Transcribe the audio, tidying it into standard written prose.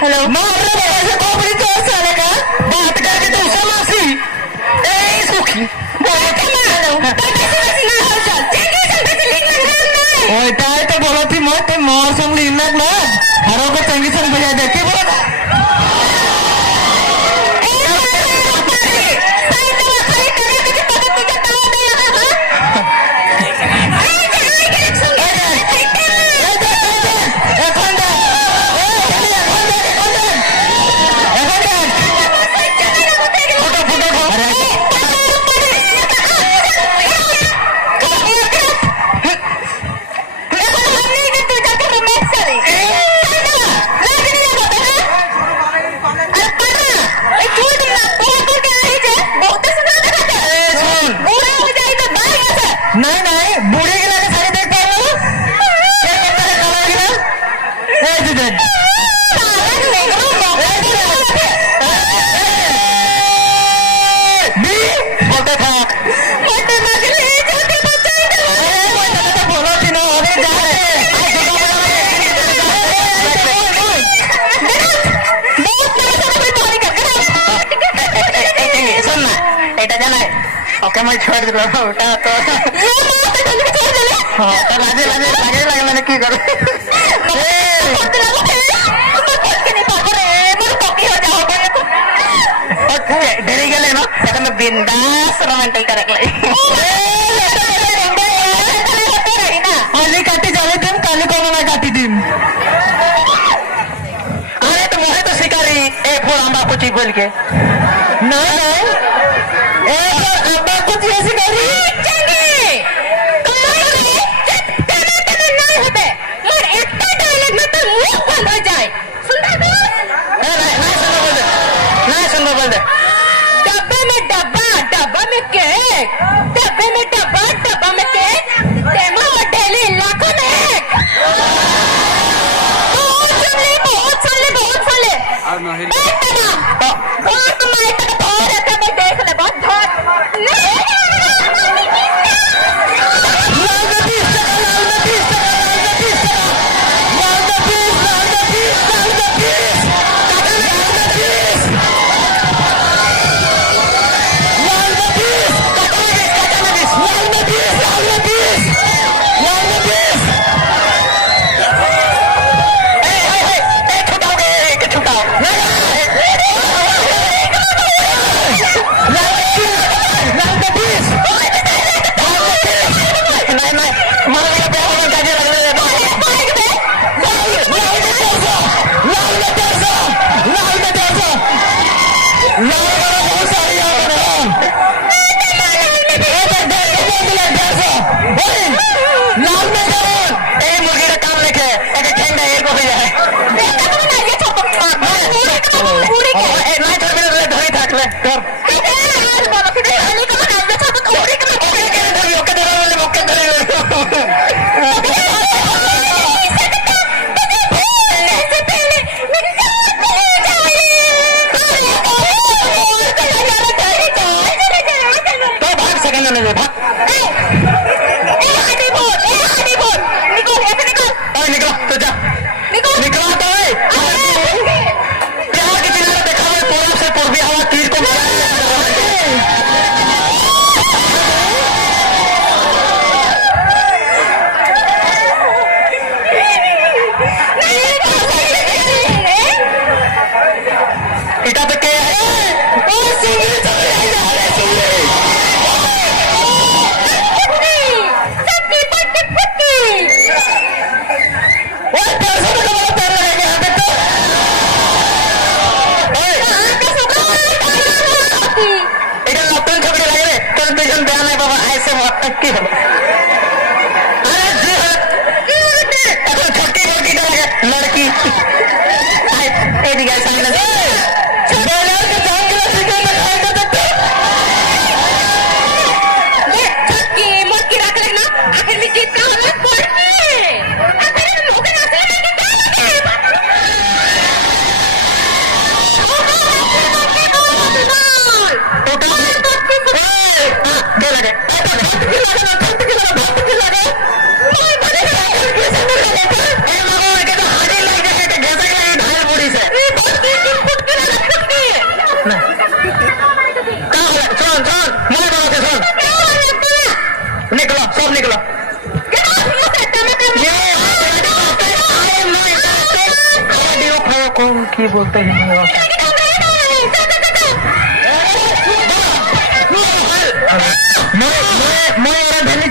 hello मारे ऐसे खोपड़ी चोर साले का बात करके तो समासी ए सुखी ওইটাই তো বলছি মই তুই মোর সঙ্গে ইনাক না আরো কো চঙ্গি সঙ্গে বজায় দে কি বলো नहीं नहीं बूढ़े के लगे सारे देख पा रहे हो क्या करता है काला गिरा ए जुदेन बी बोलते था बोलते ना कि ले जाके बचाओ बोलते तो बोलो कि ना अरे जा सुन ना এটা জানাই ओके मैं छोड़ दिला उठा तो हाँ तो लाजे लाजे लागे लागे मैंने की करूँ डेरी गले ना ऐसा मैं बिंदास रोमांटिक कर रख ले काटी जावे दिन काली को ना काटी दिन अरे तो मुझे तो शिकारी एक फूल आंबा कुछ ही बोल के नहीं कुछ ऐसी करी डब्बे में डब्बा डब्बा में केक डब्बे में डब्बा डब्बा में केक तेमा और डेली लाखों में एक बहुत साले बहुत साले बहुत तुम्हारे तक बहुत रहता मैं देख ले बहुत बहुत लड़की কি বলতে গেল মই এরা ভেলি